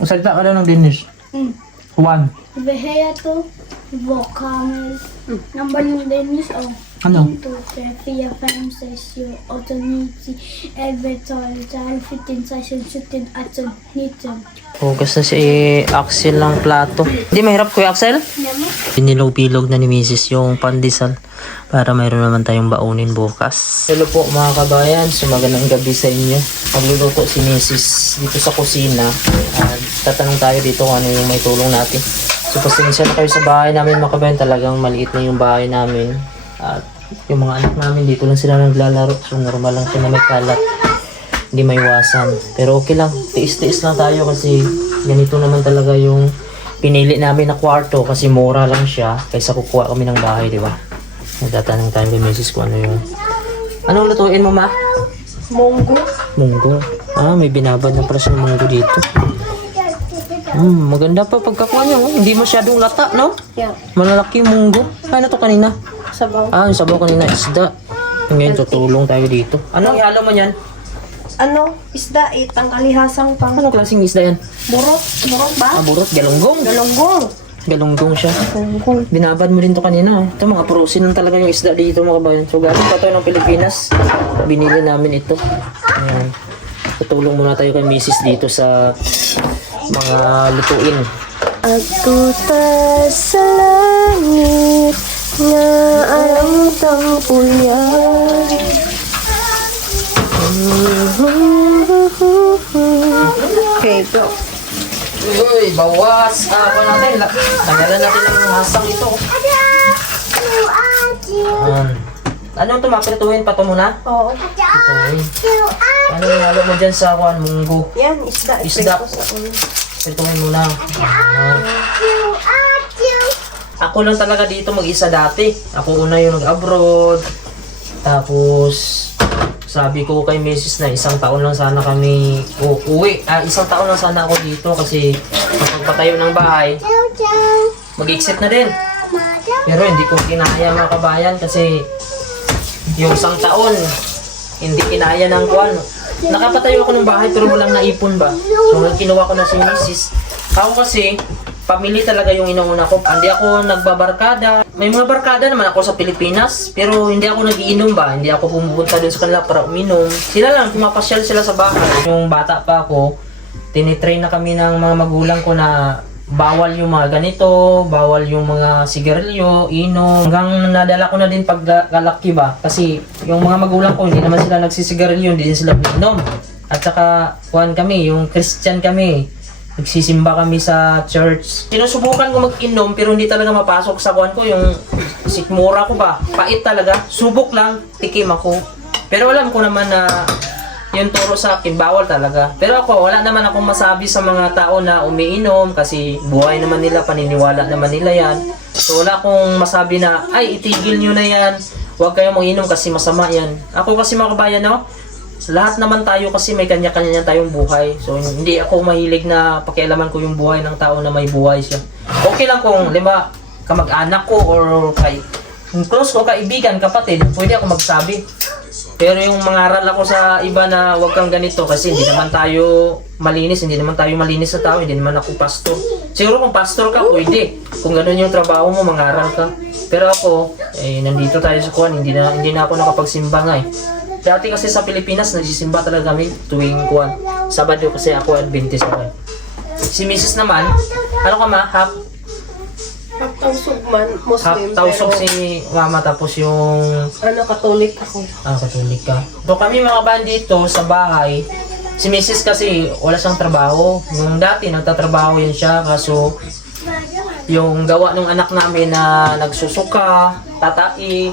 Salita ka daw ng Danish. Juan. Beheto, vokaler. Number ng Dennis o. Ano? 1, 2, 3, 4, 5, 6, 7, 8, 9, 10, 11, 12, 13, 14, 15, 16, 17. Hugas na si Axel ng plato. Hindi mahirap, Kuya Axel? Naman? Pinilog-pilog na ni Mrs. yung pandesal para mayroon naman tayong baunin bukas. Hello po mga kabayan, magandang gabi sa inyo. Magluluto si Mrs. dito sa kusina. Tatanong tayo dito kung ano yung may tulong natin. So pasensya na kayo sa bahay namin mga kabayan, talagang maliit na yung bahay namin. At yung mga anak namin dito lang sila naglalaro. So normal lang siya na may kalat. Hindi may iwasan. Pero okay lang, tiis-tiis lang tayo kasi ganito naman talaga yung pinili namin na kwarto kasi mura lang siya kaysa kukuha kami ng bahay, di ba? Nagtatanong tayo kay Mrs. kung ano yung... Anong lutuin mo, ma? Munggo. Munggo. May binabad na pala sa munggo dito. Maganda pa pagkakuha niya, oh. Hindi masyadong lata, no? Yeah. Malalaki yung munggo. Ano to kanina? Sabaw. Yung sabaw kanina, isda. Ngayon, tutulong tayo dito. Anong ihalo mo niyan? Ano? Isda, itang kalihasang pang Anong klaseng isda yan? burot. Burot ba? Burot, galunggong. Galunggong. Galunggong siya. Galunggong. Binabad mo rin to kanina. Ito mga prosin lang talaga yung isda dito mga kabayan. So galing pa tayo ng Pilipinas. Binili namin ito. Ayan. Tutulong muna tayo kay Mrs. dito sa mga lutuin. Ako taas sa langit na alam tangpulan. Okay, go. Uy, bawas. Ano natin? Tanggalan natin ang hasang ito. Ano ito? Maprituhin pa ito muna? Oo. Prituhin. Ano yung halo mo dyan sa munggo? Yan, isda. Isda. Iprito sa ulo. Prituhin muna. Ako lang talaga dito mag-isa dati. Ako una yung nag-abroad. Tapos, sabi ko kay Mrs. na isang taon lang sana kami uuwi. Isang taon lang sana ako dito kasi pagpatayo ng bahay, mag-exit na din. Pero hindi ko kinaya mga kabayan kasi yung isang taon, hindi kinaya ng kuwan. Nakapatayo ako ng bahay pero walang naipon ba. So kinuha ko na si Mrs. Ako kasi, pamilya talaga yung inuuna ko. Hindi ako nagbabarkada. May mga barkada naman ako sa Pilipinas, pero hindi ako nagiinom ba. Hindi ako pumunta dun sa kanila para uminom. Sila lang, pumapasyal sila sa bahay. Yung bata pa ako, tinitrain na kami ng mga magulang ko na bawal yung mga ganito, bawal yung mga sigarilyo, inom. Hanggang nadala ko na din paglalaki ba. Kasi yung mga magulang ko, hindi naman sila nagsisigarilyo, hindi din sila uminom. At saka, kuhan kami, yung Christian kami. Nagsisimba kami sa church. Sinusubukan ko mag-inom pero hindi talaga mapasok sa kuhan ko. Yung sikmura ko ba? Pait talaga. Subok lang, tikim ako. Pero alam ko naman na yung turo sa akin, bawal talaga. Pero ako, wala naman akong masabi sa mga tao na umiinom kasi buhay naman nila, paniniwala naman nila yan. So wala akong masabi na, ay itigil nyo na yan. Huwag kayong umiinom kasi masama yan. Ako kasi mga kabayan, no? Lahat naman tayo kasi may kanya-kanya tayong buhay. So hindi ako mahilig na pakialaman ko yung buhay ng tao na may buhay siya. Okay lang kung lima kamag-anak ko or kay close ko, kaibigan, kapatid, pwede ako magsabi. Pero yung mangaral ako sa iba na huwag kang ganito kasi hindi naman tayo malinis, hindi naman tayo malinis sa tao, hindi naman ako pastor. Siguro kung pastor ka, pwede. Kung ganun yung trabaho mo, mangaral ka. Pero ako, nandito tayo sa kuwan, hindi na ako nakapagsimba nga eh. Dati kasi sa Pilipinas, nagsisimba talaga kami tuwing kuwan. Sabado kasi ako Adventist ako. Si Mrs. naman, ano ka ma? Half Tausog man, Muslim. tausog pero, si mama tapos yung... Katolik ako. Katolik ka. So kami mga kabayan dito sa bahay, si Mrs. kasi wala siyang trabaho. Nung dati nagtatrabaho yan siya, kaso yung gawa ng anak namin na nagsusuka, tatai,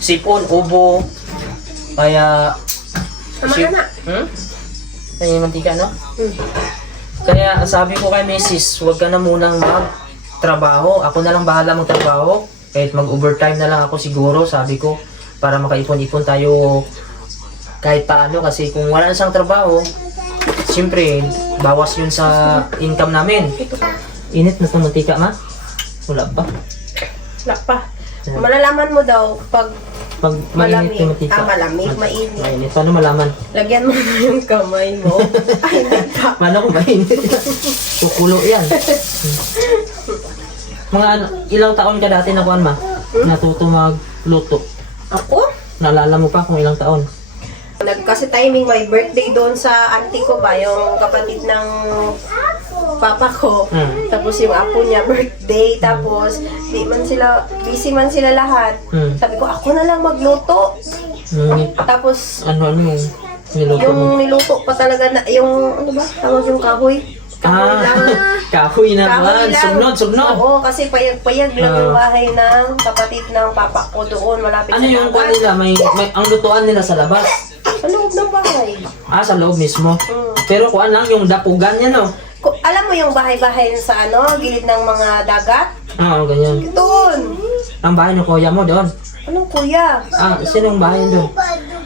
sipon, ubo, kaya... Tama na. Kaya yung mantika, no? Kaya sabi ko kay Mrs., huwag ka na munang magtrabaho. Ako na lang bahala magtrabaho. Kahit mag-overtime na lang ako siguro, sabi ko, para makaipon-ipon tayo kahit paano. Kasi kung wala na siyang trabaho, siyempre, bawas yun sa income namin. Init na itong mantika, ma? Wala pa. Wala pa. Malalaman mo daw pag Pag mainit yung matika. Malamig, mainit. Mainit. Paano malaman? Lagyan mo na yung kamay mo. Ay, hindi pa. Paano kung mainit? Kukulo yan. Mga ano, ilang taon ka dati na kuan ma? Natuto magluto. Ako? Naalala mo pa kung ilang taon? Kasi timing may birthday doon sa auntie ko ba, yung kapatid ng papa ko. Tapos yung apo niya birthday, tapos busy man sila lahat. Sabi ko, ako na lang magluto. Tapos Ano yung niluto mo? yung niluto pa talaga na, yung ano ba, tawag yung kahoy. Kahoy lang. Kahoy naman. Sugnod. Oo, kasi payag-payag lang yung bahay ng kapatid ng papa ko doon, malapit Ano sa yung kuan dagat. nila? May ang lutuan nila sa labas. Sa loob ng bahay. Sa loob mismo. Pero kuan lang yung dapugan niya, no? Alam mo yung bahay-bahay sa gilid ng mga dagat? Ganyan. Doon. Ang bahay ng kuya mo doon. Anong kuya? Sinong bahay doon?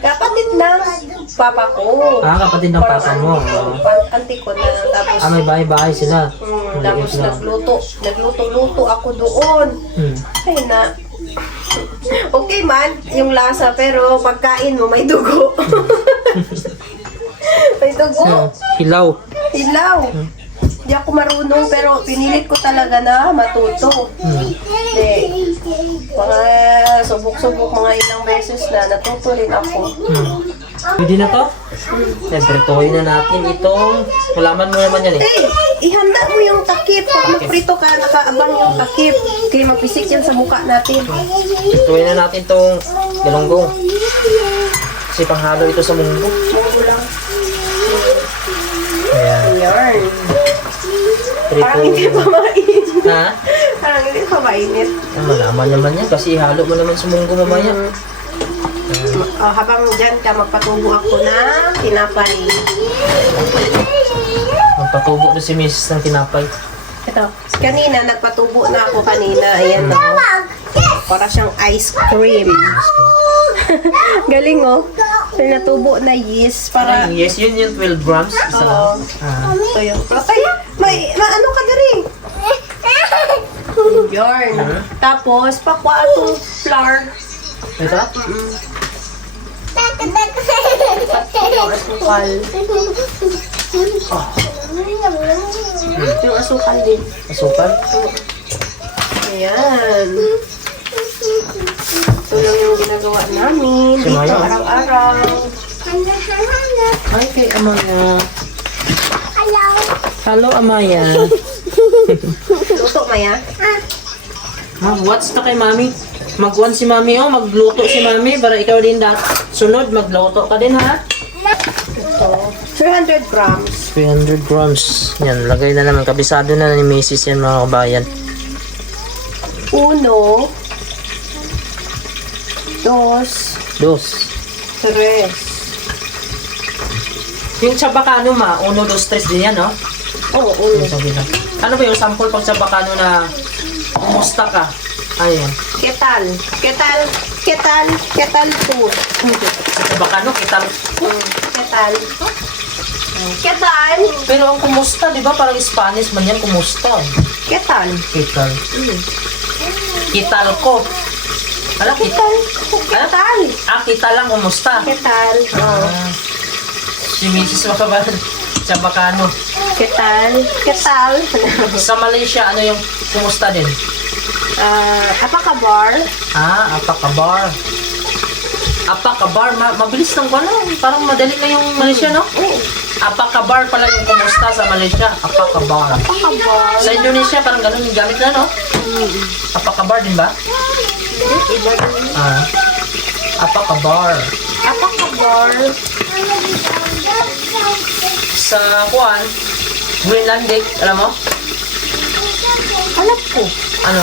Kapatid ng papa ko. Kapatid ng papa mo. Auntie ko na. Tapos, May bahay-bahay sila. tapos nagluto-luto ako doon. Ay na. Okay man, yung lasa, pero pagkain mo may dugo. May dugo. Hilaw. Hilaw. Hindi ako marunong, pero pinilit ko talaga na matuto. Mga subok-subok, mga ilang beses na natuto rin ako. Pwede na to? Siyempre, tuloy na natin itong... Kulaman mo naman yan eh. Ihanda mo yung takip. Pag magprito ka, nakaabang yung takip. Kaya mapisik yan sa mukha natin. Tuloy na natin itong galonggong. Kasi panghalo ito sa munggo. Munggo lang. Ayan. Ayan. Prito. Parang hindi pa mainit. Ha? Parang hindi pa mainit. Malaman naman yan kasi ihalo mo naman sa munggo mamaya. Habang dyan ka, magpatubo ako na tinapay. Magpatubo na si Mrs. ng tinapay. Ito. Kanina, nagpatubo na ako kanina. Ayan o. Para siyang ice cream. Galing o. Pinatubo na yeast para... Yes, yun yung 12 grams. Isa lang. Ito yung... Ay, may ano ka diri? Yarn. Tapos, pakwa itong flour. Ito? Asukal. Yung asukal din. Asukal? Ayan. Ito lang yung ginagawa namin. Si Dito Maya. araw-araw. Hi kay Amaya. Hello, Amaya. Luto, Maya. Mag-watch ka kay Mami. Mag-one si Mami, magluto si Mami para ikaw din sunod, magluto ka din ha. Ito. 300 grams. 300 grams. Yan, lagay na naman. Kabisado na ni Macy's yan mga kabayan. 1, 2, 2. 3. Yung chabacano 1, 2, 3 din yan, no? Oo, Yung sabi na. Ano ba yung sample pag chabacano na kumusta ka? Ayan. Ketal 2. Chabacano, kita. Ketal. Pero ang kumusta, di ba? Parang Spanish man yan, kumusta. Ketal. Kital. Kital ko. Ano? Ketal. Kita lang, kumusta. Ketal. Oo. Si Mrs. Makabalan. Chabacano. Ketal. Sa Malaysia, ano yung kumusta din? Apakabar. Apakabar. Apakabar, mabilis lang ko na. Parang madali na yung Malaysia, no? Oo. Apakabar pala yung kumusta sa Malaysia. Apakabar. Apakabar. Sa Indonesia, parang ganun yung gamit na, no? Apakabar din ba? Iba din. Apakabar. Apakabar. Sa Kuan, Greenlandic, alam mo? Alam ko. Ano?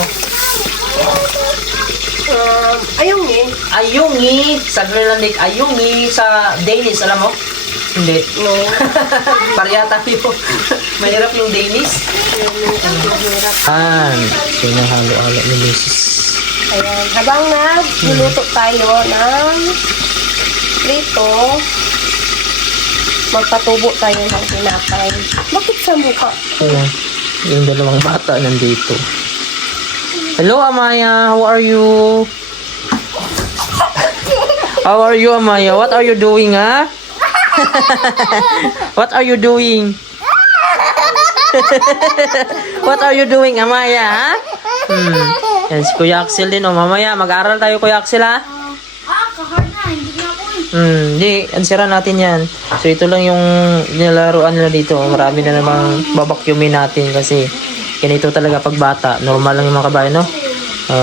Ayungi. Ayungi. Sa Greenlandic, ayungi. Sa Danish, alam mo? Hindi. No. Pareha tayo. Mahirap yung Danish. Pinahalo-halo ni Mrs. Ayan. Habang nagluluto tayo ng prito, magpatubo tayo ng tinapay. Bakit sa mukha? Ayan. Yung dalawang bata nandito. Hello, Amaya. How are you? How are you, Amaya? What are you doing, ha? What are you doing? What are you doing, Amaya, ha? Yan, si Kuya Axel din, oh. Mamaya, mag-aaral tayo, Kuya Axel, ha? Kahard na. Hindi na ako Hindi, ansira natin yan. So, ito lang yung nilaruan nila dito. Marami na namang babakyumin natin kasi ganito talaga pag bata. Normal lang yung mga kabayan, no?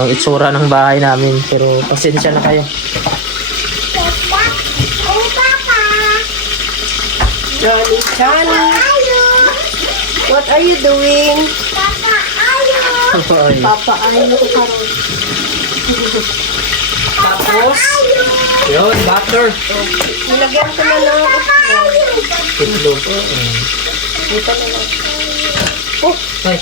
Itsura ng bahay namin. Pero, pasensya na kayo. Johnny, what are you doing? Papa, ayaw ko karon. Tapos, yun, butter. Nilagyan ko na ng Itlog. dito na lang. Ay.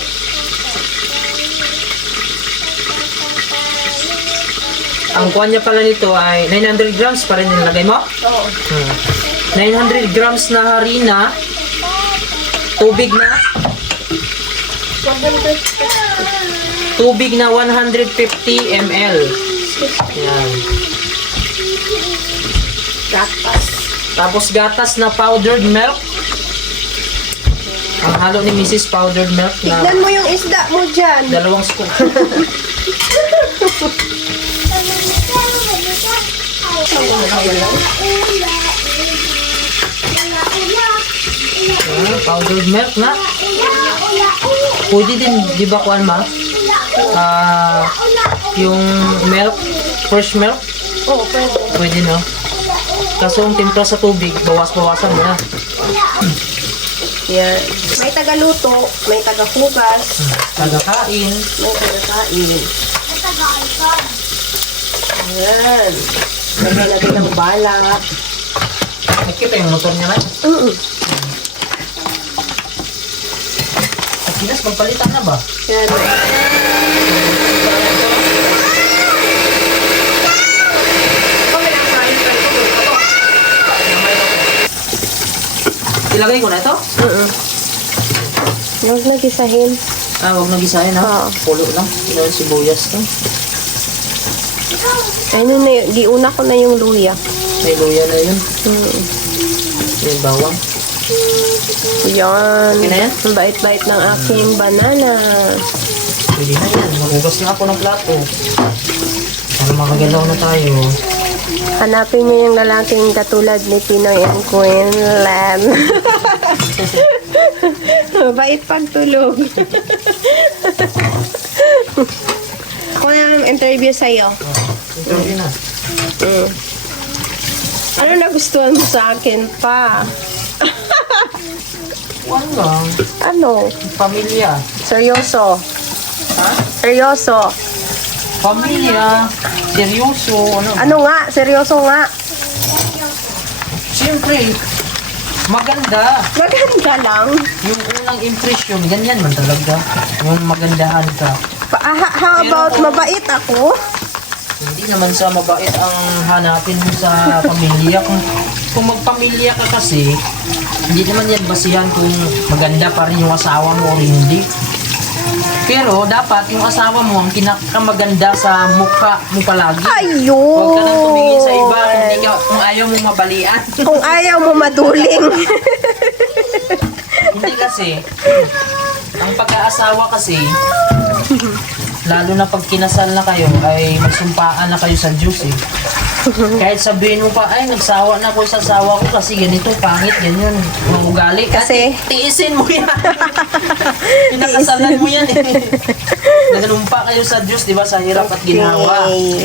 Ang kuha niya pala nito ay 900 grams pa rin nilagay mo? Oo. 900 grams na harina, tubig na 150 ml. Yan. Gatas. Tapos gatas na powdered milk. Ang halo ni Mrs. powdered milk na Tignan mo yung isda mo dyan. 2 scoop. Powdered milk na. Pwede din, di ba kuan ma? Yung milk, fresh milk, Oo, pwede. pwede no? Kaso ang timpla sa tubig, bawas-bawasan mo na. Yan. May tagaluto, may tagahugas, Tagakain. may tagakain. Yan. Lagyan natin ng balak. Nakita yung motor niya na. Sa Pinas, magpalitan na ba? Yan. Ilagay ko na ito? Huwag nagisahin. Huwag nang gisahin ha. Oo. Pulo lang. Ino yung sibuyas to. Ano na yun? Giuna ko na yung luya. May luya na yun. Yung bawang. Yan. Okay na yan? Ang bait-bait ng aking banana. Pwede na yan. Magugas na ako ng plato. Para makagalaw na tayo. Hanapin niyo yung lalaking katulad ni Pinoy and Quinlan. Bait pagtulog. Ako na ang interview sa'yo. Ito na. Ano nagustuhan mo sa akin pa? One lang. Ano? Pamilya. Seryoso. Ha? Seryoso. Pamilya. Seryoso. Ano? Ano nga? Seryoso nga. Siyempre, maganda. Maganda lang. Yung unang impression, ganyan man talaga. Yung magandahan ka. How about Pero- mabait ako? Hindi naman sa mabait ang hanapin mo sa pamilya. Kung magpamilya ka kasi, hindi naman yan basihan kung maganda pa rin yung asawa mo o hindi. Pero dapat yung asawa mo ang pinakamaganda sa mukha mo palagi. Ayun! Huwag ka nang tumingin sa iba kung ayaw mo mabalian. Kung ayaw mo maduling. Hindi kasi, ang pag-aasawa kasi, lalo na pag kinasal na kayo, ay magsumpaan na kayo sa Diyos eh. Kahit sabihin mo pa, ay nagsawa na ako sa asawa ko kasi ganito, pangit, ganyan, mga ugali. Kasi? Tiisin mo yan. Pinakasalan mo yan eh. Naganumpa kayo sa Diyos, di ba, sa hirap at ginawa. Okay.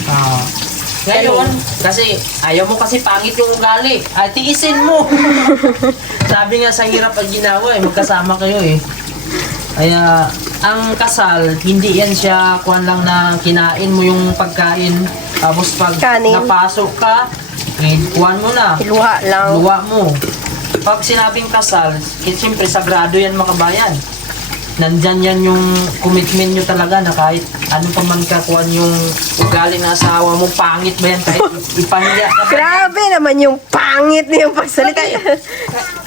Ngayon, kasi ayaw mo kasi pangit yung ugali. Ay, tiisin mo. Sabi nga sa hirap at ginawa eh, magkasama kayo eh. Kaya, ang kasal, hindi yan siya kuwan lang na kinain mo yung pagkain. Tapos pag Kanin. napasok ka, kuwan mo na. Luha lang. Luwa mo. Pag sinabing kasal, siyempre sagrado yan mga kabayan. nandyan yan yung commitment nyo talaga na kahit ano pa man kakuan yung ugali ng asawa mo, pangit ba yan? Kahit ipahiya ka pa. Grabe naman yung pangit na yung pagsalita.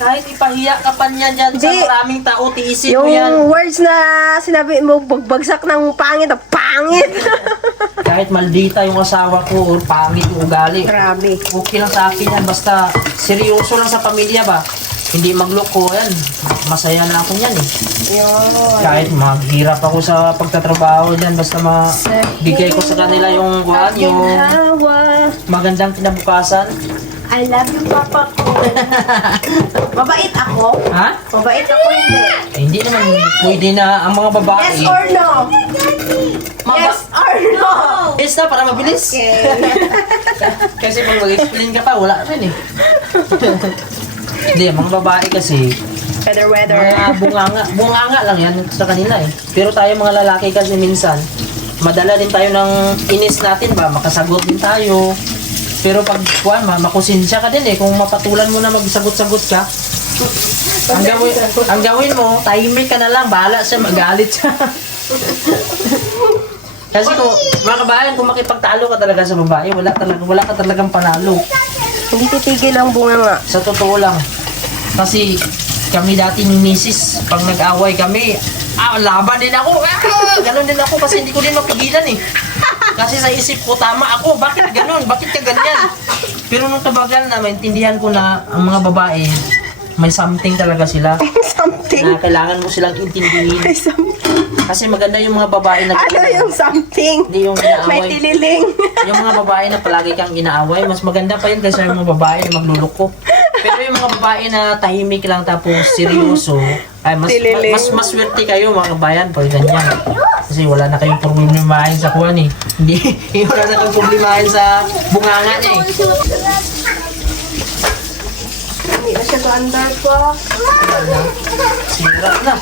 Kahit ipahiya ka pa niya dyan sa Di. maraming tao, tiisin Yung mo yan. words na sinabi mo, pagbagsak ng pangit, pangit. Kahit maldita yung asawa ko or pangit yung ugali. Grabe. Okay lang sa akin yan, basta seryoso lang sa pamilya ba? Hindi magloko yan. Masaya na ako yan eh. Yun. Kahit maghirap ako sa pagtatrabaho dyan, basta mabigay ko sa kanila yung kuhan, yung Hawa. magandang kinabukasan. I love you, Papa ko. Mabait ako? Ha? Mabait ako, hindi. Eh, hindi naman pwede na ang mga babae. Yes or no? Yes or no? Yes na, para mabilis. Okay. Kasi pag mag-explain ka pa, wala rin eh. Hindi, mga babae kasi, Weather. mga bunganga lang yan sa kanila eh. Pero tayo mga lalaki kasi minsan, madala din tayo ng inis natin ba, makasagot din tayo. Pero pag makusensya ka din eh, kung mapatulan mo na magsagot-sagot ka, ang gawin mo, tahimik ka na lang, bahala siya, magalit siya. Kasi kung, mga kabayan, kung makipagtalo ka talaga sa babae, wala ka talagang panalo. Hindi titigil ang bunga nga. Sa totoo lang. Kasi kami dati ni Mrs. Pag nag-away kami, laban din ako. Ganon din ako kasi hindi ko din mapigilan eh. Kasi sa isip ko, tama ako. Bakit ganon? Bakit ka ganyan? Pero nung tabagal na, maintindihan ko na ang mga babae, may something talaga sila. Something. Na kailangan mo silang intindihin. May something. Kasi maganda yung mga babae na Ano yung something? hindi yung May inaaway. tililing. Yung mga babae na palagi kang inaaway, mas maganda pa yun kaysa yung mga babae na magluloko. Pero yung mga babae na tahimik lang tapos seryoso, ay Tililing. mas swerte kayo mga kabayan pag ganyan. Kasi wala na kayong problemahin sa kuwan eh. Hindi, wala na kayong problemahin sa bunganga niya eh. Hindi na siya gaandar pa. Sira na.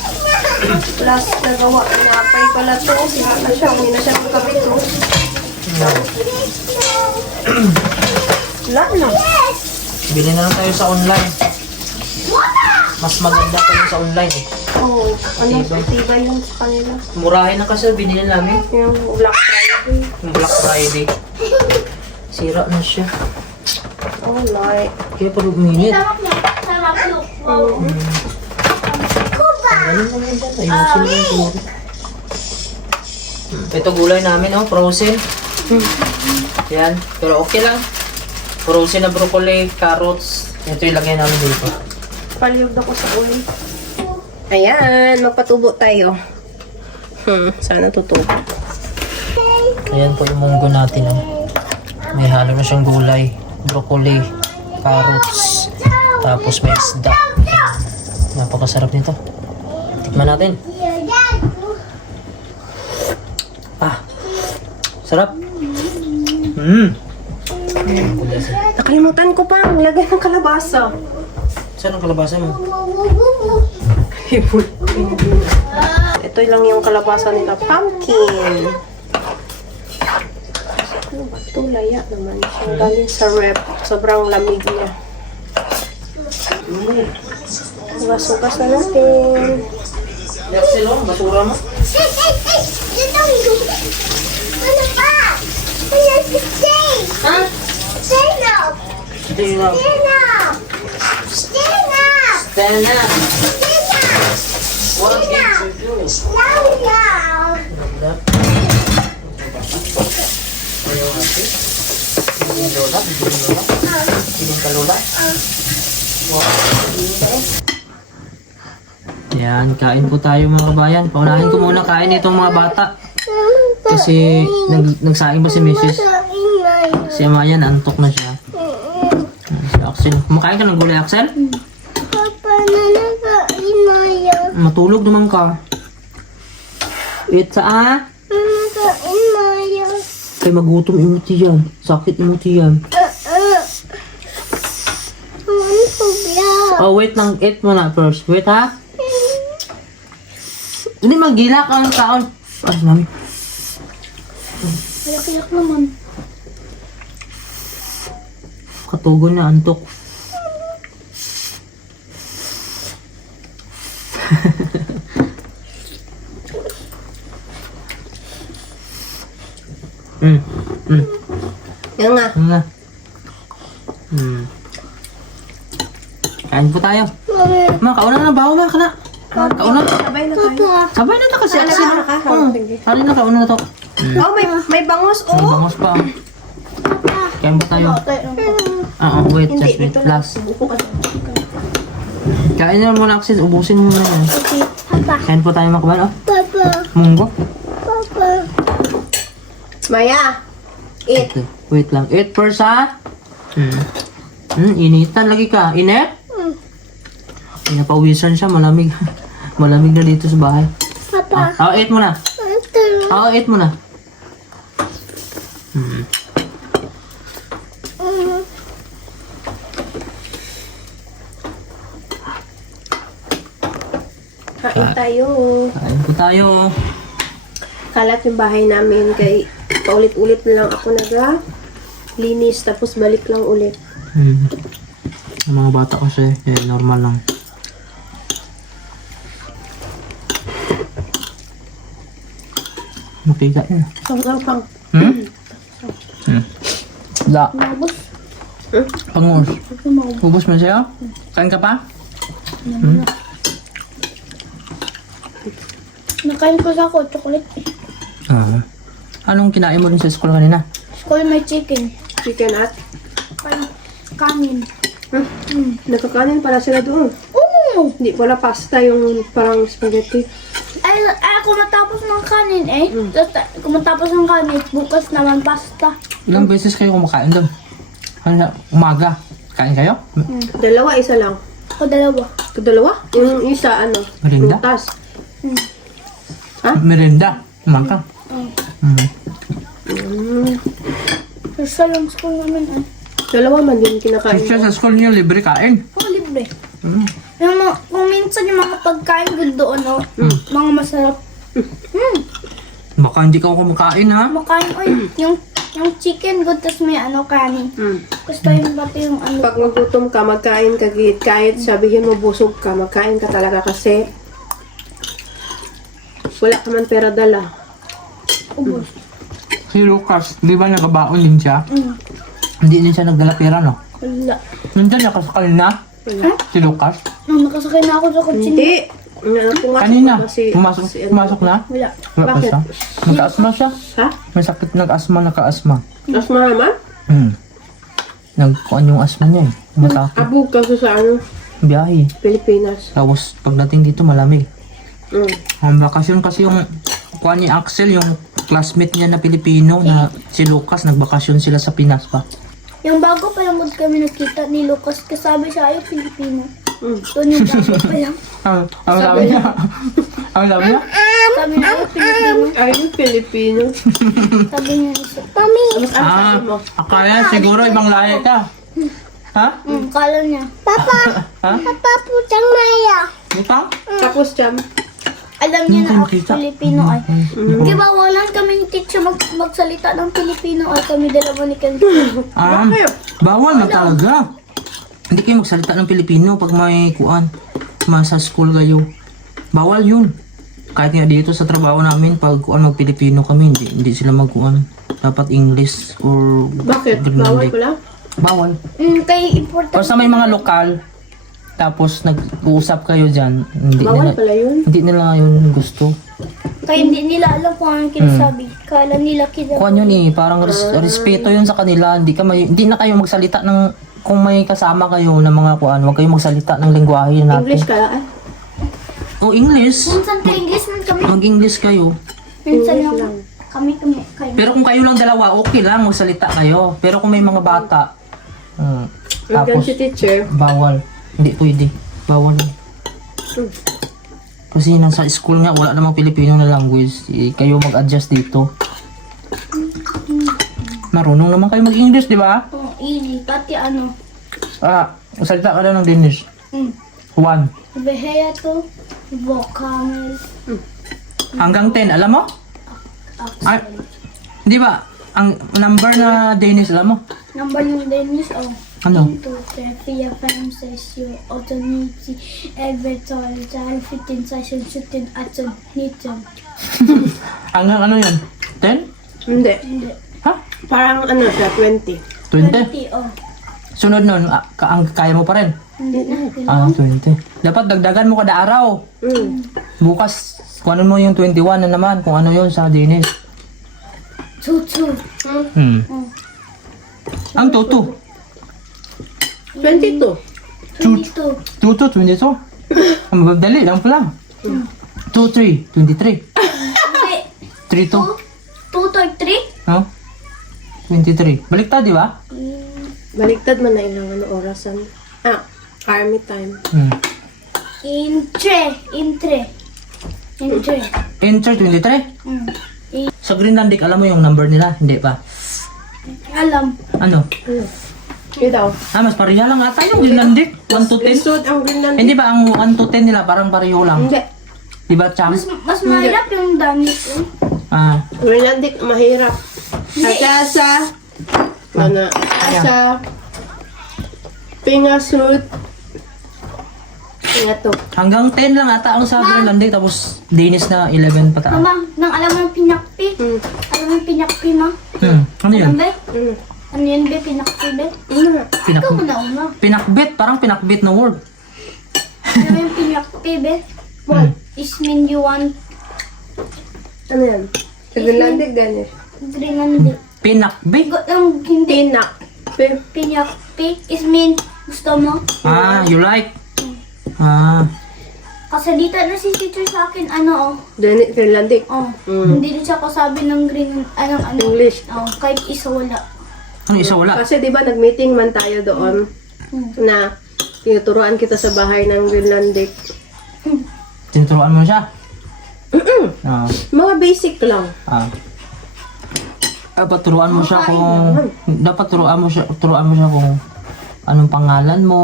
Plus, nagawa. Napay pala to. Sira na siya. Hindi na siya magkapito. Wala na. Bili na lang tayo sa online. Mas maganda pa yung sa online eh. Oo. Ano? Tiba yun sa kanila. Murahin na kasi binili namin. Yung Black Friday. Yung Black Friday. Sira na siya. Oh, like. Kaya pag uminit. Oh. Ganun lang yan dyan. Ayusin lang siguro. Ito gulay namin, oh, frozen. Yan. Pero okay lang. Frozen na broccoli, carrots. Ito ilagay namin dito. Paliyog ako sa uli. Ayan, magpatubo tayo. Sana tutubo. Ayan po yung munggo natin, oh. May halo na siyang gulay. Broccoli, carrots, tapos may isda. Napakasarap nito. Tikman natin. Sarap. Nakalimutan ko pa, nilagay ng kalabasa. Saan ang kalabasa mo? Ito lang yung kalabasa nila, pumpkin. Ano ba ito? Laya naman siya. Galing sa rep. Sobrang lamig niya. Hugas-hugas na natin. Yaxel, basura mo. Huh? Stand up! Stand up. Stand up! Stand up. Stand up! What is you doing? No! Ayaw natin. Bibigyan lola. Bibigyan ka lola. Yan, kain po tayo mga kabayan. Paunahin ko muna kain itong mga bata. Kasi nagsaing pa si Mrs. Si Amaya naantok na siya. Si Axel. Kumakain ka ng gulay, Axel? Papa, nakain mo yan. Matulog naman ka. Wait, saan? Nakain mo yan. Kay magutom imuti yan. Sakit imuti yan. Ano po ba? Oh, wait lang. Eat mo na first. Wait, ha? Hindi, magilak ang kaon. Ay, mami. Lakiyak naman. Katugon na, antok. Yan nga. Ano na? Kain po tayo. Ma, kauna na baho ma, kana. Kauna. Sabay na tayo. Sabay na kasi. Ano Kasi na ka? Hari na kauna na to. Oh, may bangos. Ang Oh. bangos pa. Kain po tayo. Wait, Hindi, just wait. dito lang. Last. Kain na muna kasi, ubusin mo na yan. Kain po tayo makaban, oh. Munggo. Maya. Eat. Okay, wait lang. 8%. Initan lagi ka. Init? Pinapawisan siya, malamig. Malamig na dito sa bahay. Ah, 8 mo na. Ah, 8 mo na. Kain tayo. Kain po tayo. Kalat yung bahay namin kay paulit-ulit na lang ako linis tapos balik lang ulit. Ang mga bata kasi, normal lang. Mapiga yun. Pang. La. Mabos. Pangus. Ubus mo siya? Kain ka pa? Nakain ko sa ako, chocolate. Anong kinain mo rin sa school kanina? School may chicken. Chicken at Parang kanin. nakakanin pala sila doon. Oo! Hindi pala pasta yung parang spaghetti. Ay, ako matapos ng kanin eh. Kung matapos ng kanin, bukas naman pasta. Ilang beses kayo kumakain doon? Umaga. Kain kayo? Dalawa, isa lang. O dalawa. Dalawa? Yung isa Merinda? Butas. Merenda. Umangka. Isa lang school namin eh. Dalawa man din kinakain Siya ko. sa school niyo libre kain. Oh, libre. Yung mga, kung minsan yung mga pagkain good doon, no? Mga masarap. Baka hindi ka kumakain ha? Makain, oy, yung chicken good, tas may kanin. Gusto yung pati yung Pag magutom ka, magkain ka git. Kahit sabihin mo busog ka, magkain ka talaga kasi wala ka man pera dala. ubos. Si Lucas, di ba nagabaon din siya? Hindi din siya nagdala pera, no? Wala. Nandyan nakasakal na? Si Lucas? Nung nakasakay na ako sa kotse. Hindi. Pumasok Kanina, pa si- pumasok, si- pumasok na? Wala. Wala pa Bakit? siya? Nagka-asma siya? Ha? May sakit, naka-asma. Asma naman? Nagkuhan yung asma niya eh. Matake. Abog kasi sa Biyahe. Pilipinas. Tapos pagdating dito malamig. Mm. Ang bakasyon kasi yung kuha ni Axel, yung classmate niya na Pilipino na si Lucas, nagbakasyon sila sa Pinas pa. Yung bago pa lang good kami nakita ni Lucas, kasabi siya ayaw Pilipino. Mm. Doon yung bago pa lang. Ang sabi niya, ang sabi niya, Sabi niya ayaw Pilipino. Ay, yung Pilipino. Sabi niya isa. Mami! Tapos ano sabi mo? akala siguro ibang lahi ka. Ha? Kala niya. Papa! Ha? Papa po siyang Maya. Ikaw? Tapos jam. Alam niya na ako Kita. Pilipino ay. Di ba walang kami ni teacher magsalita ng Pilipino ay kami dalawa ni Ken. Bawal na talaga. Hindi kayo magsalita ng Pilipino pag may kuan. Sa school kayo. Bawal yun. Kahit nga dito sa trabaho namin, pag kuan mag-Pilipino kami, hindi sila mag-kuan. Dapat English or... Bakit? Greenland Bawal Lake. pala? Bawal. Kay important. Basta may mga lokal, tapos nag-uusap kayo dyan, Bawal pala yun? hindi nila yun gusto. Kaya hindi nila alam kung anong kinasabi. Kala nila Kuan yun eh, parang respeto yun sa kanila. Hindi na kayo magsalita ng, kung may kasama kayo ng mga kuan, huwag kayo magsalita ng lengguwahe natin. English ka ay? O English. Minsan ka English man kami. Mag-English kayo. Minsan English lang. lang. Kami. Pero kung kayo lang dalawa, okay lang, magsalita kayo. Pero kung may mga bata, Nandiyan tapos si teacher. bawal. Hindi pwede. Bawal. Kasi nasa school nga, wala namang Filipino na language. Kayo mag-adjust dito. Marunong naman kayo mag-English, di ba? Oh, easy. Pati Salita ka na ng Danish. Juan. Beheya to. Vocamel. Hanggang 10, alam mo? Ay, di ba? Ang number na Danish, alam mo? Number ng Danish, oh. Ano? 1, 2, 3, 4, 5, 6, 7, 8, 9, 10, 11, 12, 13, 14, 15, 16, 17, 18. Hanggang ano yun? 10? Hindi. Hindi. Parang ano siya, 20. 20? 20, oh. Sunod nun, ang kaya mo pa rin. Hindi na. 20. Dapat dagdagan mo kada araw. Bukas, kung ano mo yung 21 na naman, kung ano yun sa Dennis. Tutu. Ang tuto. 22. 22. Tuto, 22. Ang madali lang pala. 2, 3, 23. Hindi. 3, 2. 2 to 3? No? 23. Baliktad, di ba? Baliktad man na ilang ano, orasan. Army time. Intre. Enter 23. Sa Greenlandic, alam mo yung number nila? Hindi pa. Alam. Ano? Yun daw. Mas pareha lang ata yung Greenlandic. 1 to 10. Lisod ang Greenland. Hindi ba ang 1 to 10 nila parang pareho lang? Hindi. Di ba, Chang? Mas mahirap yung damit ko. Greenlandic, mahirap. Atasa. Ano? Asa. Pingasut. Pingato. Hanggang 10 lang ata ang sa Greenlandic. Tapos Danish na 11 pataas. Mama, nang alam mo yung pinakpi? Alam mo yung pinakpi, ma? Ano yun? Alam ba? Ano yun, be? Pinakpi, be? Ikaw mo na una. Pinakbit. Parang pinakbit na word. Alam mo yung pinakpi, be? What? Is mean you want Ano yan? Sa Greenlandic, Danish. Greenlandic. Pinakbit? Hindi. Pinak. Pinakpi is mean gusto mo. You like? Kasi dito na si teacher sa akin, ano, Danish, Greenlandic. Hindi din siya kasabi ng green, ano, English. Kahit isa wala. Ano isa wala? Kasi di ba nag-meeting man tayo doon na tinuturuan kita sa bahay ng Greenlandic. Tinuturuan mo siya? Mga basic lang. Dapat turuan mo siya turuan mo siya kung anong pangalan mo,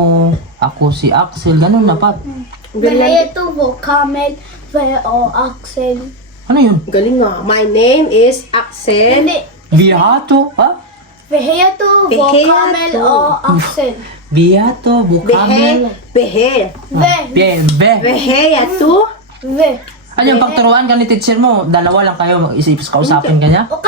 ako si Axel, ganun dapat. Veheto, Vocamel, Veo, Axel. Ano yun? Galing nga. My name is Axel. Hindi. Viato, ha? Veheto, Vocamel, o Axel. Viato, Bukamel. Behe. Ve. Beheyato. Ve. Ano yung pagturuan ka ni teacher mo, dalawa lang kayo, mag-isip kausapin ka niya? O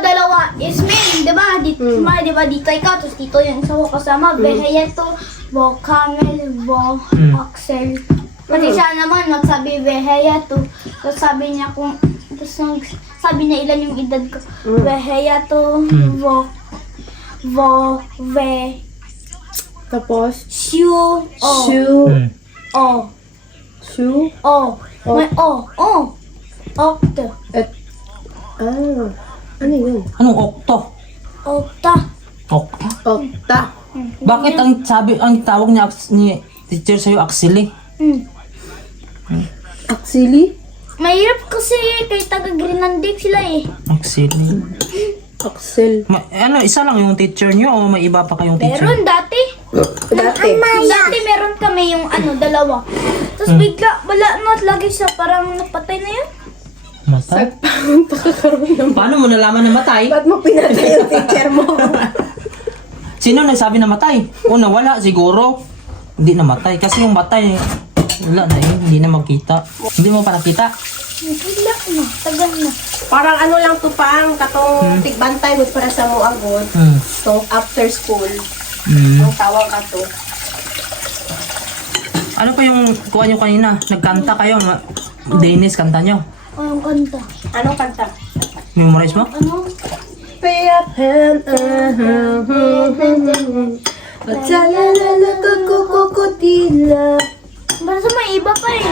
dalawa. Is mean, di ba? Dito, di ba? Dito ikaw, tapos dito yung isa ko kasama. Veheto, Vocamel, Vo, Axel. Pati siya naman, magsabi Veheto. Tapos sabi niya kung, sabi niya ilan yung edad ko. Veheto, Ve, Tapos, Shu, O, shoe. O, Shoe. O. May O, Okta. Ano yun? Anong okto? Okta. Okta? Okta. Bakit ang tawag niya ni teacher sa'yo Axel? Actually? Mahirap kasi kay taga Greenlandic sila eh. Axel. Axel. Isa lang yung teacher niyo o may iba pa kayong teacher? Meron dati. Dati meron kami yung dalawa. Tapos bigla, wala na, lagi siya parang napatay na yun. Matay? Paano mo nalaman na matay? Ba't mo pinatay yung teacher mo? Sino nagsabi na matay? O nawala siguro. Hindi na matay. Kasi yung matay, wala na yun. Hindi na magkita. Hindi mo pa nakita? Wala na, tagal na. Parang ano lang to pang katong tigbantay mo para sa mo agod. So, after school, ang tawag ka to. Ano pa yung kuha nyo kanina? Nagkanta kayo? Danish kanta nyo? O yung kanta. Anong kanta? Memorize mo? Ano? Pay up hand, Talalala kukukutila. Basta may iba pa eh.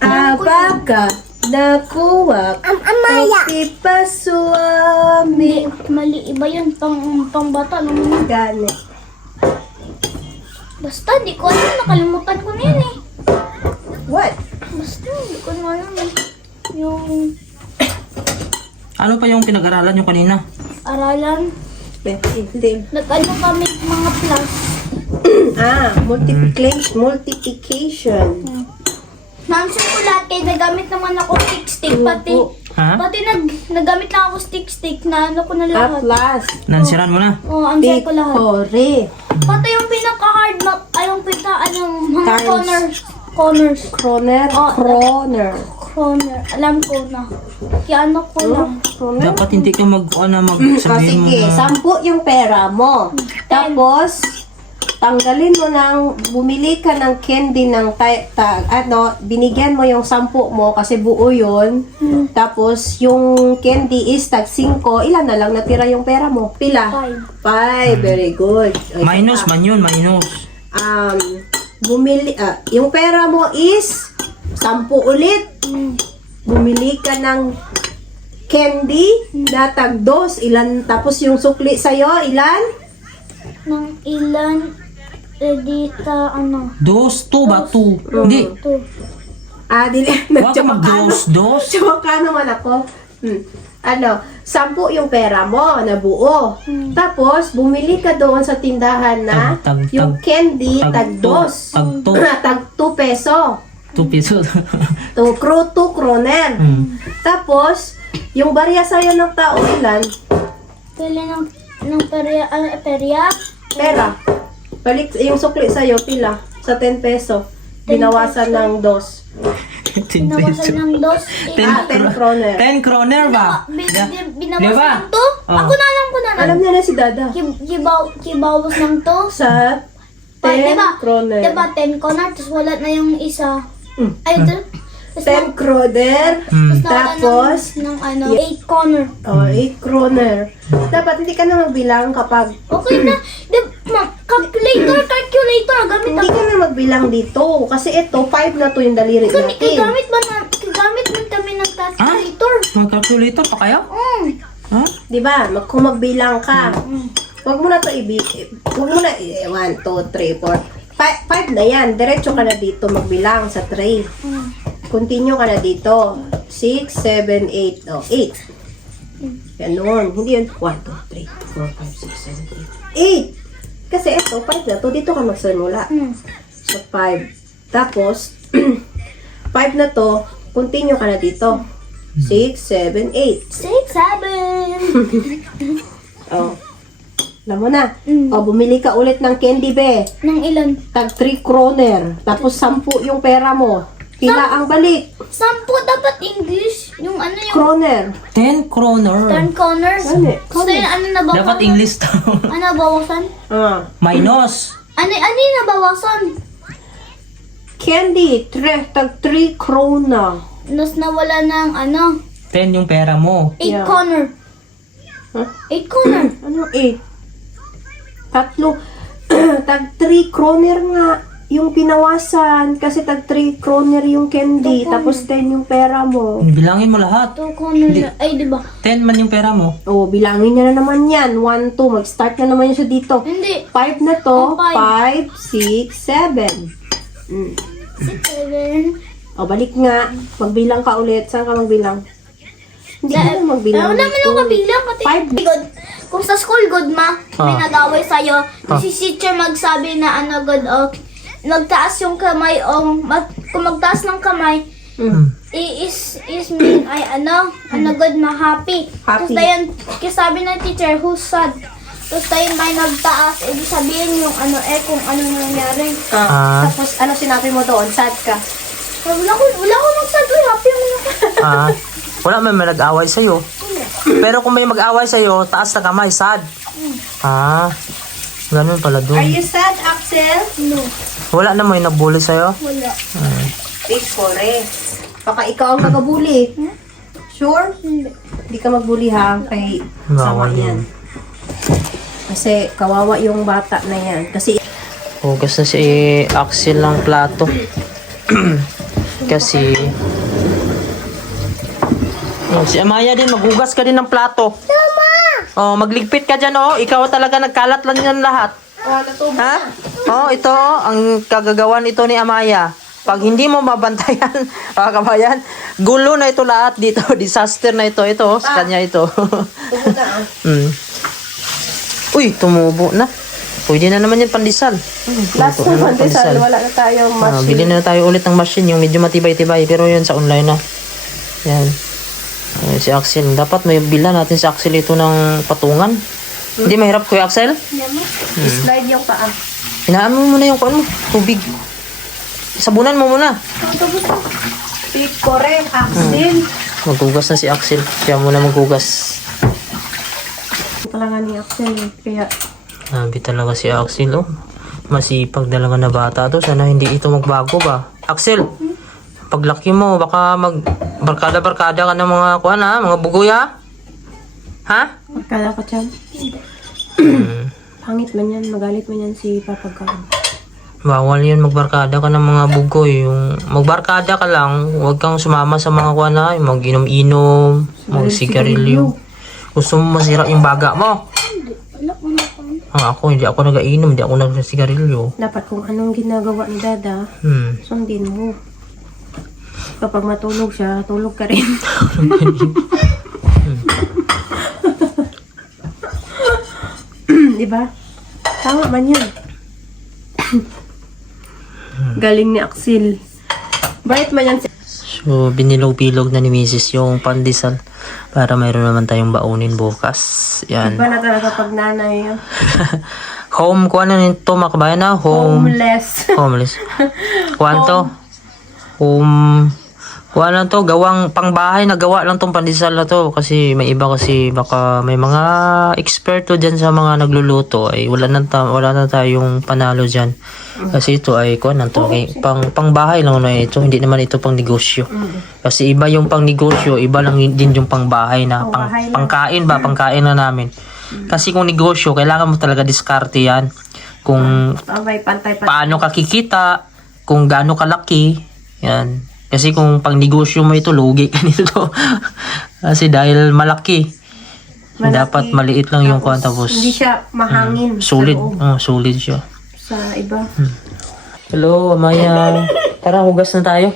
Abaka nakuwak Pipasuami. Mali, iba yun. Pang bata naman. Gani. Basta, di ko alam. Nakalimutan ko na yun eh. What? Basta, di ko na alam eh. Yung Ano pa yung pinag-aralan nyo kanina? aralan. Hindi. Nag-ano kami mga plus. Multiplication. Nansin ko lahat kaya nagamit naman ako stick-stick. Pati Ha? nagamit lang ako stick-stick na ano ko na lahat. Atlas. Nansiran mo na? Oo, answer ko lahat. Pikore. Pati yung pinaka-hard yung pinaka, yung mga Times. corners. Kroner. Oh, Kroner. kroner. Alam ko na. Kaya ano ko lang. Dapat hindi ka O sabihin mo sige, na. 10 yung pera mo. Tapos, tanggalin mo bumili ka ng candy ng binigyan mo yung 10 mo kasi buo yun. Tapos, yung candy is tag 5. Ilan na lang natira yung pera mo? Pila? 5. Very good. O, Minus man yun, minus. Yung pera mo is 10 ulit. Bumili ka ng candy na tag 2. Ilan? Tapos yung sukli sa'yo, ilan? Nang ilan, dita, ano. 2 ba? 2. Hindi. Ito. Dili. Huwag ka mag-dos. Tsaka naman ako. 10 yung pera mo na buo. Tapos, bumili ka doon sa tindahan na yung candy tag 2. Tag 2 peso. 2 pesos. 2 kroner. Tapos, yung barya sa'yo ng tao, ilan? Pili ng perya, perya. Pera. Balik, yung sukli sa'yo, pila? Sa 10 peso. Binawasan ng 2. 10 Binawasan pesos. ng 2. 10 kroner. 10 kroner ba? Binawasan ng 2? Oh. Ako na lang po na. Alam niya na si Dada. Kibawas ng 2. Sa 10 kroner. Diba 10 corner, tapos wala na yung isa. Ay, ito. 10 kroner. Tapos, ng 8 corner. 8 kroner. Dapat hindi ka na magbilang kapag Okay na. Calculator. Gamit hindi ka na magbilang dito. Kasi ito, 5 na to yung daliri natin. Gamit man kami ng calculator. Mag-calculator pa kayo? Ha? Diba? Kung magbilang ka, wag mo na to wag mo na 1, 2, 3, 4. 5 na yan. Diretso ka na dito magbilang sa tray. Continue ka na dito. 6, 7, 8. 8. Ganon. Hindi yun. 1, 2, 3, 4, 5, 6, 7, 8. 8. Kasi ito, 5 na to. Dito ka magsimula. So, 5. Tapos, 5 na to. Continue ka na dito. 6, 7, 8. 6, 7. Oh. Alam mo na. Bumili ka ulit ng candy, be. Nang ilan? Tag 3 kroner. Tapos 10 yung pera mo. Pila ang balik? 10 dapat English. Yung ano yung Kroner. 10 kroner. 10 corners. Ano? So yun, ano nabawasan? Dapat English to. Ano nabawasan? Minus. Ano yung nabawasan? Candy. Tag 3 krona. Nas nawala ng 10 yung pera mo. 8 Yeah. corner. Huh? 8 corner. Ano 8? Tatlo. Tag 3 kroner nga. Yung pinawasan. Kasi tag 3 kroner yung candy. Tapos 10 yung pera mo. Bilangin mo lahat. 2 corner. Ay, di ba? 10 man yung pera mo. Bilangin niya na naman yan. 1, 2. Mag-start na naman yun siya dito. Hindi. 5 na to. 5. 5, 6, 7. 6, 7. Balik nga. Magbilang ka ulit. Saan ka magbilang? Hindi ka na magbilang. Wala man yung kabilang. Five. Kung sa school, good ma, may nag-away sa'yo. Si teacher magsabi na God, nagtaas yung kamay, kung magtaas ng kamay, is mean, God ma, happy. Tapos dayan, sabi ng teacher, who's sad? Tapos dayan may nagtaas, ibig sabihin yung kung ano nangyari. Tapos ano sinabi mo doon? Sad ka? Wala ko nagsabi, happy ako na. Wala may nag-away sa'yo. Pero kung may mag-away sa'yo, taas na kamay, sad. Ganun pala Are doon. you sad, Axel? No, Wala na may nabully sa'yo? wala. Sorry. Baka ikaw ang magabuli. Sure? Hindi ka magbuli ha. Kay sama Bawal yan. yun. Kasi kawawa yung bata na yan. Kasi Hugas na si Axel ng plato. Kasi si Amaya din, maghugas ka din ng plato. Magligpit ka dyan, Ikaw talaga nagkalat lang yan lahat. Ha? Ito, ang kagagawan ito ni Amaya. Pag hindi mo mabantayan, mga kabayan, gulo na ito lahat dito. Disaster na ito. Ito, sa kanya ito. Uy, tumubo na. Pwede na naman yan pandesal. last naman, Desal, wala na tayong machine. Bili na tayo ulit ng machine, yung medyo matibay-tibay. Pero yun sa online na. Yan. Si Axel. Dapat may bilan natin si Axel ito ng patungan. Hindi mahirap, Kuya Axel? Slide yung paa. Hinaan mo muna yung kuan mo. Tubig. Sabunan mo muna. Tapos Pikore, Axel. Maghugas na si Axel. Siya muna maghugas. Talaga ni Axel. Kaya, Sabi talaga si Axel, oh. Masipag talaga na bata to. Sana hindi ito magbago ba? Axel, paglaki mo, baka barkada-barkada ka ng mga kuhan ha? Mga bugoy ha? Ha? magkala ka dyan. Pangit man yan. Magalit man yan si Papa Gab. Bawal yan magbarkada ka ng mga bugoy. Yung magbarkada ka lang, huwag kang sumama sa mga kuhan ha? Yung mag-inom-inom, mag-sigarilyo. Gusto mo masira yung baga mo? Ako, hindi ako nag-inom, hindi ako nag-sigarilyo. Dapat kung anong ginagawa ni Dada, sundin mo. Kapag matulog siya, tulog ka rin. Diba? Tama man yun. Galing ni Axel. Bait man yan. So, binilog-bilog na ni Mrs. yung pandesal para mayroon naman tayong baunin bukas. Yan. Iba na talaga pag nanay yun. Home, kuha na nito mga kabayan na? Homeless. Homeless. Kuha to? Home. Kuha lang to. Gawang pangbahay na gawa lang tong pandesal na to. Kasi may iba kasi baka may mga eksperto dyan sa mga nagluluto. Ay wala na tayong panalo dyan. Kasi ito ay kuha na to. Okay, pangbahay lang na ito. Hindi naman ito pang negosyo. Kasi iba yung pang negosyo. Iba lang din yung pangbahay na. Pangkain ba? Pangkain na namin. Kasi kung negosyo, kailangan mo talaga diskarte yan. Kung May pantay-pantay. paano ka kikita, kung gaano kalaki, yan. Kasi kung pang negosyo mo ito, lugi ka nito. Kasi dahil malaki. Dapat maliit lang yung kuha tapos Hindi siya mahangin. solid. Sa loob. Solid siya. Sa iba. Hello, Amaya. Tara, hugas na tayo.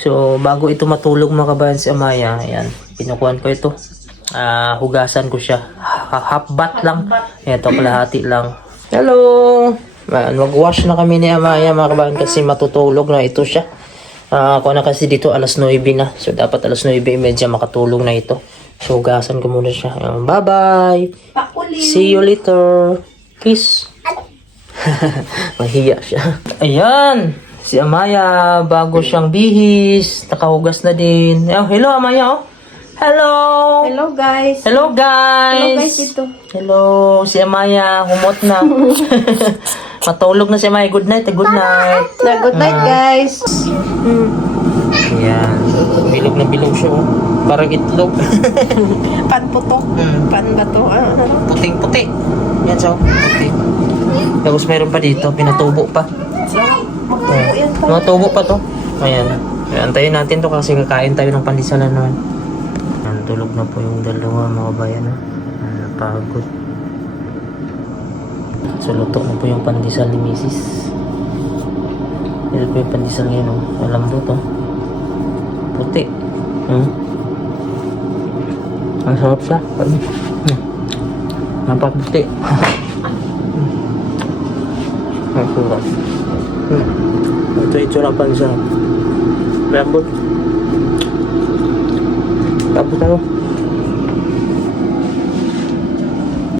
So, bago ito matulog mga kabayan si Amaya, ayan, pinukuhan ko ito. Hugasan ko siya. Half bath lang. Ito, kalahati lang. Hello! Mag-wash na kami ni Amaya mga kabayan kasi matutulog na ito siya. Ako na kasi dito alas 9 na. So, dapat alas 9:30 makatulog na ito. So, hugasan ko muna siya. Ayan, bye-bye! See you later! Kiss! Mahiya siya. Ayan! Si Amaya, bago siyang bihis. Nakahugas na din. Oh, hello, Amaya, oh! Hello! Hello guys. Hello, guys! Hello guys dito. Hello, si Amaya, humot na. Matulog na si Amaya. Good night, good night. Good night guys. Ayan. Bilog na bilog siya, oh. Parang itlog. Pan po to. Pan ba to? Puting-puti. Yan siya, oh. Puti. Tapos meron pa dito, pinatubo pa. Matubo pa to. Ayan. Antayin natin to kasi kakain tayo ng pandisalan naman. Ayan, tulog na po yung dalawa mga bayan. Napagod. So, luto na po yung pandesal ni Mrs. Ito po yung pandesal ngayon, oh. Alam mo to. Puti. Ang sarap siya. Napaputi. Ang sarap. Ito itsura pandesal. Lambot. Tapos ano?